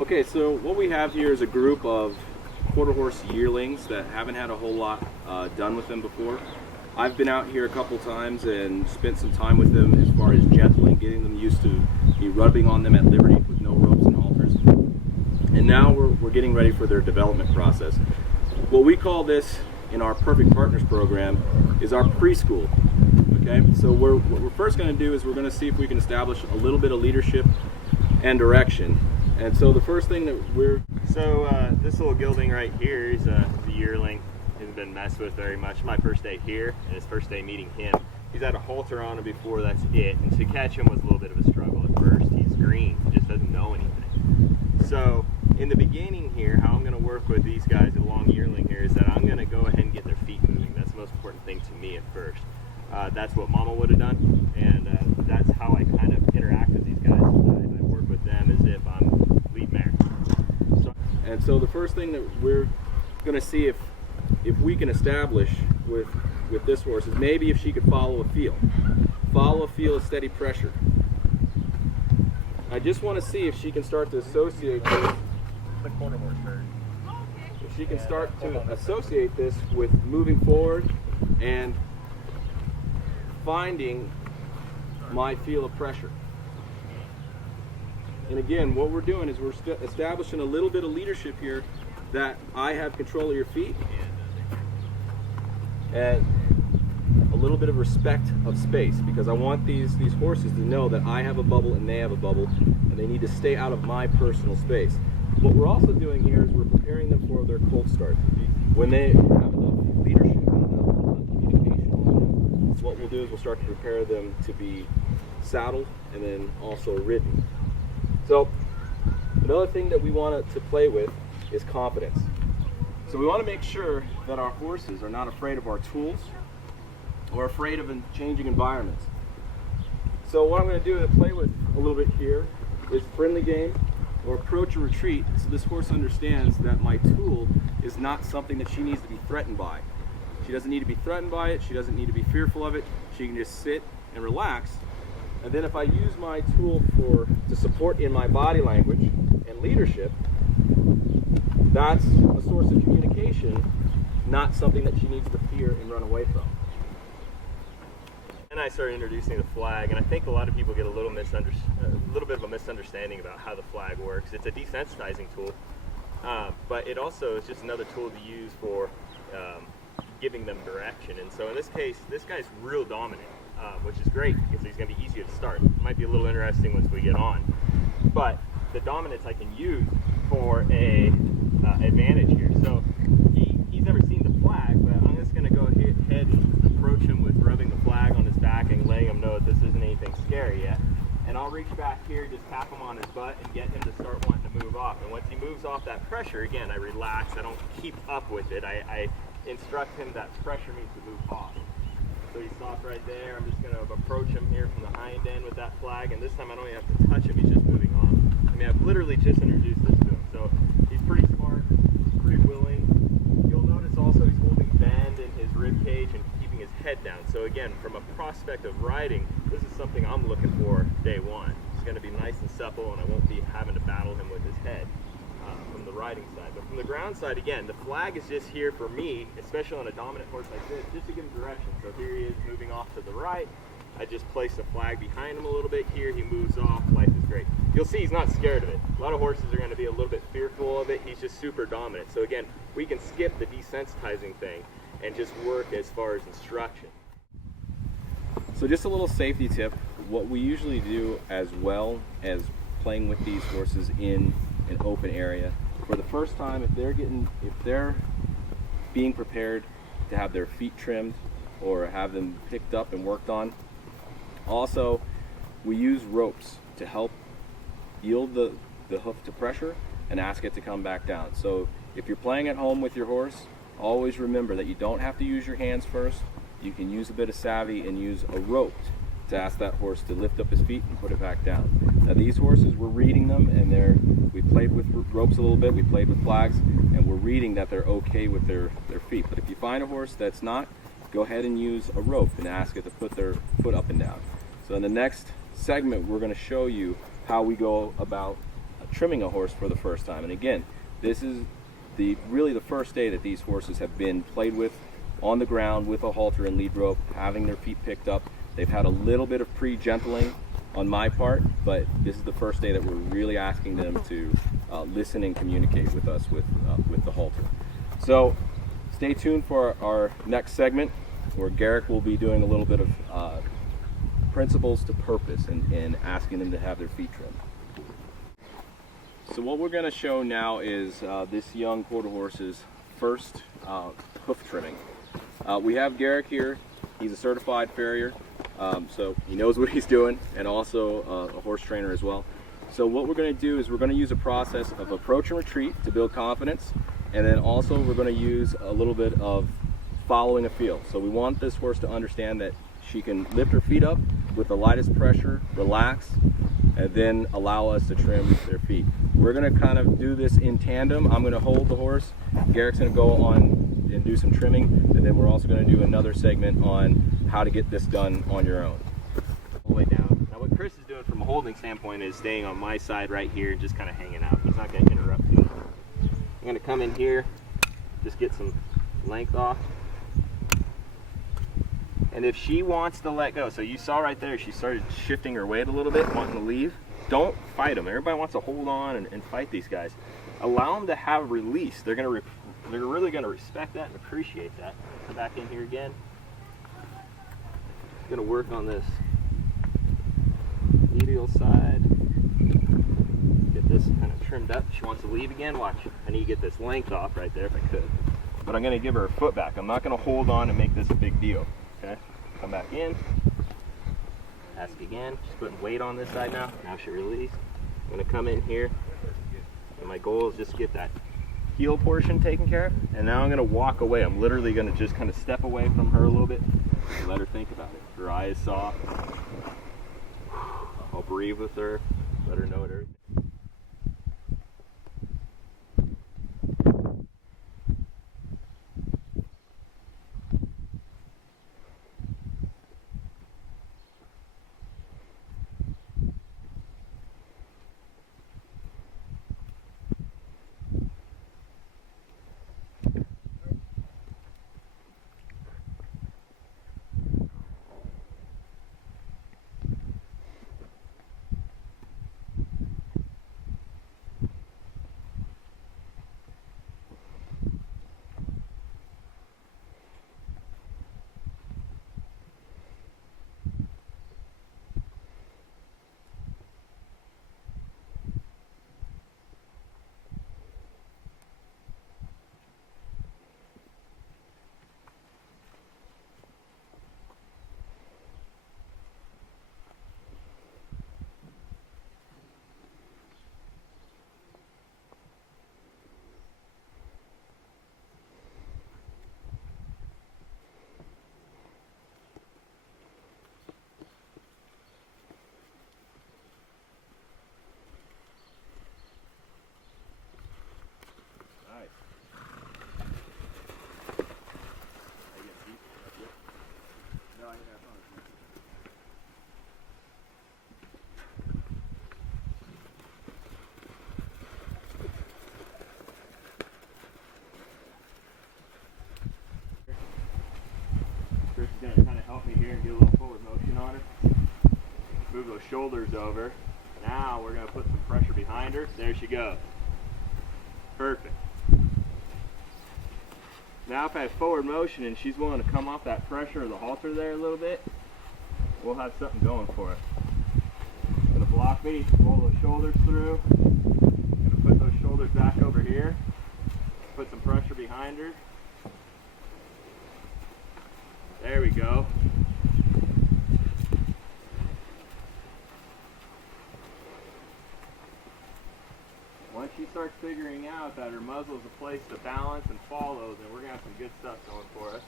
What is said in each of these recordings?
Okay, so what we have here is a group of quarter horse yearlings that haven't had a whole lot done with them before. I've been out here a couple times and spent some time with them as far as gentling, getting them used to me rubbing on them at liberty with no ropes and halters. And now we're getting ready for their development process. What we call this in our Perfect Partners program is our preschool. Okay, so what we're first going to do is we're going to see if we can establish a little bit of leadership and direction. And so the first thing that this little gelding right here is a yearling. Hasn't been messed with very much. My first day here and his first day meeting him. He's had a halter on him before, that's it. And to catch him was a little bit of a struggle at first. He's green, he just doesn't know anything. So in the beginning here, how I'm going to work with these guys, the long yearling here, is that I'm going to go ahead and get their feet moving. That's the most important thing to me at first. That's what Mama would have done, and that's how I kind of interact with these guys. I work with them as if I'm lead mare. So the first thing that we're going to see if we can establish with this horse is maybe if she could follow a feel. Follow a feel of steady pressure. I just want to see if she can start to associate this. The quarter horse herd. If she can start to associate this with moving forward and finding my feel of pressure. And again, what we're doing is we're establishing a little bit of leadership here, that I have control of your feet and a little bit of respect of space, because I want these horses to know that I have a bubble and they have a bubble, and they need to stay out of my personal space. What we're also doing here is we're preparing them for their colt start. When they have enough leadership and enough communication on them, what we'll do is we'll start to prepare them to be saddled and then also ridden. So another thing that we want to play with is confidence. So we want to make sure that our horses are not afraid of our tools or afraid of changing environments. So what I'm going to do to play with a little bit here is friendly game or approach and retreat, so this horse understands that my tool is not something that she needs to be threatened by. She doesn't need to be threatened by it. She doesn't need to be fearful of it. She can just sit and relax. And then if I use my tool to support in my body language and leadership, that's a source of communication, not something that she needs to fear and run away from. And I started introducing the flag, and I think a lot of people get a little bit of a misunderstanding about how the flag works. It's a desensitizing tool, but it also is just another tool to use for giving them direction. And so in this case, this guy's real dominant, which is great because he's going to be easier to start. It might be a little interesting once we get on, but the dominance I can use for a advantage here. So he's never seen the flag, but I'm just going to go ahead and approach him with rubbing the flag on his back and letting him know that this isn't anything scary yet. And I'll reach back here, just tap him on his butt and get him to start wanting to move off. And once he moves off that pressure, again, I relax. I don't keep up with it. I instruct him that pressure means to move off. So he's stopped right there. I'm just going to approach him here from the hind end with that flag, and this time I don't even have to touch him. He's just moving off. I mean, I've literally just introduced this to him. So he's pretty smart, pretty willing. You'll notice also he's holding bend in his rib cage and keeping his head down. So again, from a prospect of riding, this is something I'm looking for day one. It's going to be nice and supple, and I won't be having to battle him with his head from the riding side. But from the ground side, again, the flag is just here for me, especially on a dominant horse like this, just to give him direction. So here he is moving off to the right. I just place the flag behind him a little bit here. He moves off. Life is great. You'll see he's not scared of it. A lot of horses are going to be a little bit fearful of it. He's just super dominant. So again, we can skip the desensitizing thing and just work as far as instruction. So just a little safety tip. What we usually do, as well as playing with these horses in an open area, for the first time, if they're being prepared to have their feet trimmed or have them picked up and worked on, also we use ropes to help yield the hoof to pressure and ask it to come back down. So if you're playing at home with your horse, always remember that you don't have to use your hands first. You can use a bit of savvy and use a rope to ask that horse to lift up his feet and put it back down. Now these horses, we're reading them, and we played with ropes a little bit, we played with flags, and we're reading that they're okay with their feet. But if you find a horse that's not, go ahead and use a rope and ask it to put their foot up and down. So in the next segment, we're going to show you how we go about trimming a horse for the first time. And again, this is really the first day that these horses have been played with on the ground with a halter and lead rope, having their feet picked up. They've had a little bit of pre-gentling on my part, but this is the first day that we're really asking them to listen and communicate with us with the halter. So stay tuned for our next segment, where Garrick will be doing a little bit of principles to purpose and asking them to have their feet trimmed. So what we're going to show now is this young quarter horse's first hoof trimming. We have Garrick here. He's a certified farrier, so he knows what he's doing, and also a horse trainer as well. So what we're going to do is we're going to use a process of approach and retreat to build confidence, and then also we're going to use a little bit of following a feel. So we want this horse to understand that she can lift her feet up with the lightest pressure, relax, and then allow us to trim their feet. We're going to kind of do this in tandem. I'm going to hold the horse. Garrick's going to go on and do some trimming, and then we're also going to do another segment on how to get this done on your own. All the way down. Now what Chris is doing from a holding standpoint is staying on my side right here and just kind of hanging out. He's not going to interrupt me. I'm going to come in here, just get some length off. And if she wants to let go, so you saw right there, she started shifting her weight a little bit, wanting to leave. Don't fight them. Everybody wants to hold on and fight these guys. Allow them to have release. They're really going to respect that and appreciate that. Come back in here again. Going to work on this medial side. Get this kind of trimmed up. She wants to leave again. Watch. I need to get this length off right there if I could. But I'm going to give her foot back. I'm not going to hold on and make this a big deal. Okay, come back in, ask again, just putting weight on this side now. Now she release. I'm gonna come in here, and my goal is just get that heel portion taken care of, and now I'm gonna walk away. I'm literally gonna just kind of step away from her a little bit and let her think about it. Her eye is soft. I'll breathe with her, let her know it everything. Chris is going to kind of help me here and get a little forward motion on her. Move those shoulders over. Now we're going to put some pressure behind her. There she goes. Perfect. Now if I have forward motion and she's willing to come off that pressure of the halter there a little bit, we'll have something going for it. Going to block me, roll those shoulders through. Going to put those shoulders back over here. Put some pressure behind her. There we go. Once she starts figuring out that her muzzle is a place to balance and follow, then we're going to have some good stuff going for us.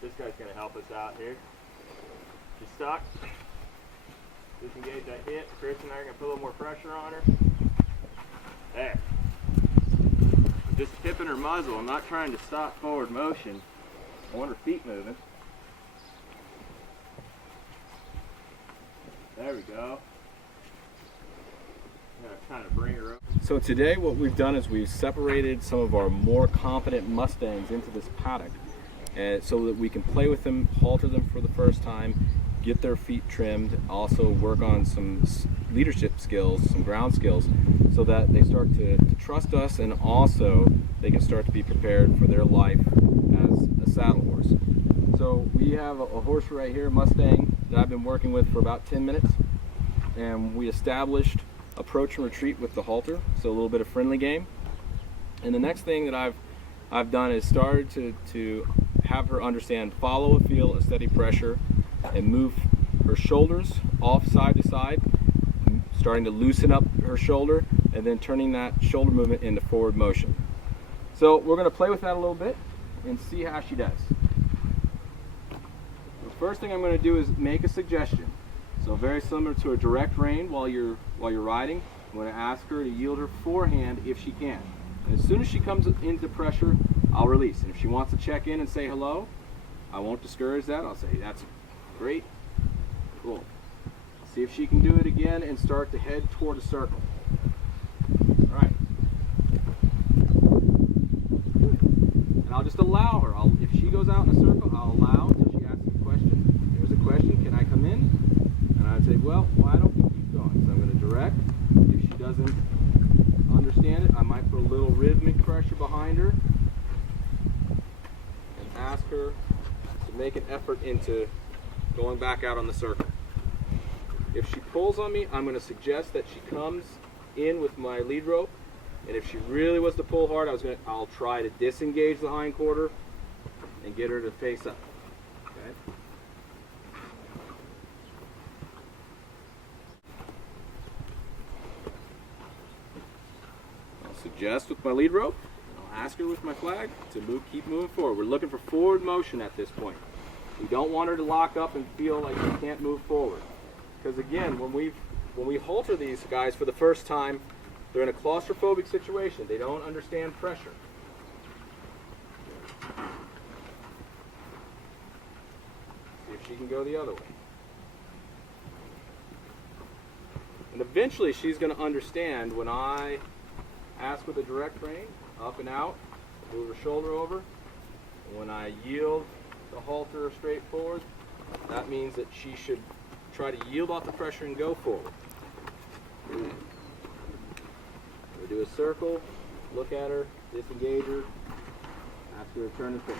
This guy's going to help us out here. She's stuck. Disengage that hip. Chris and I are going to put a little more pressure on her. There. I'm just tipping her muzzle. I'm not trying to stop forward motion. I want her feet moving. There we go. I'm gonna kind of bring her up. So today what we've done is we've separated some of our more competent Mustangs into this paddock, so that we can play with them, halter them for the first time, get their feet trimmed, also work on some leadership skills, some ground skills, so that they start to trust us, and also they can start to be prepared for their life as a saddle horse. So we have a horse right here, Mustang, that I've been working with for about 10 minutes, and we established approach and retreat with the halter, so a little bit of friendly game. And the next thing that I've done is started to have her understand follow a feel, a steady pressure, and move her shoulders off side to side, starting to loosen up her shoulder, and then turning that shoulder movement into forward motion. So we're going to play with that a little bit and see how she does. The first thing I'm going to do is make a suggestion. So very similar to a direct rein while you're riding, I'm going to ask her to yield her forehand if she can. And as soon as she comes into pressure, I'll release. And if she wants to check in and say hello, I won't discourage that. I'll say, that's great, cool. See if she can do it again and start to head toward a circle. All right. Good. And I'll just allow her. If she goes out in a circle, I'll allow until she asks a question. There's a question, can I come in? And I'd say, well, why don't we keep going? So I'm going to direct. If she doesn't understand it, I might put a little rhythmic pressure behind her and ask her to make an effort into going back out on the circle. If she pulls on me, I'm going to suggest that she comes in with my lead rope, and if she really was to pull hard, I'll try to disengage the hind quarter and get her to face up. Okay? Suggest with my lead rope, and I'll ask her with my flag to keep moving forward. We're looking for forward motion at this point. We don't want her to lock up and feel like she can't move forward. Because again, when we halter these guys for the first time, they're in a claustrophobic situation. They don't understand pressure. See if she can go the other way. And eventually she's going to understand when I ask with a direct rein, up and out, move her shoulder over. And when I yield the halter straight forward, that means that she should try to yield off the pressure and go forward. We do a circle, look at her, disengage her, ask her to turn and face.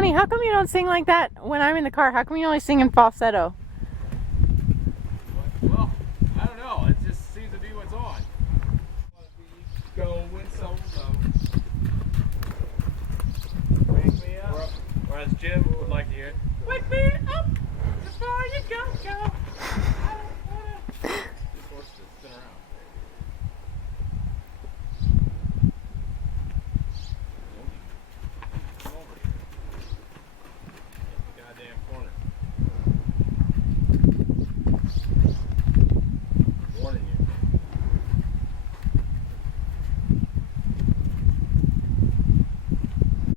Honey, how come you don't sing like that when I'm in the car? How come you only sing in falsetto? Well, I don't know. It just seems to be what's on. Going so low. Wake me up. Or as Jim would like to hear.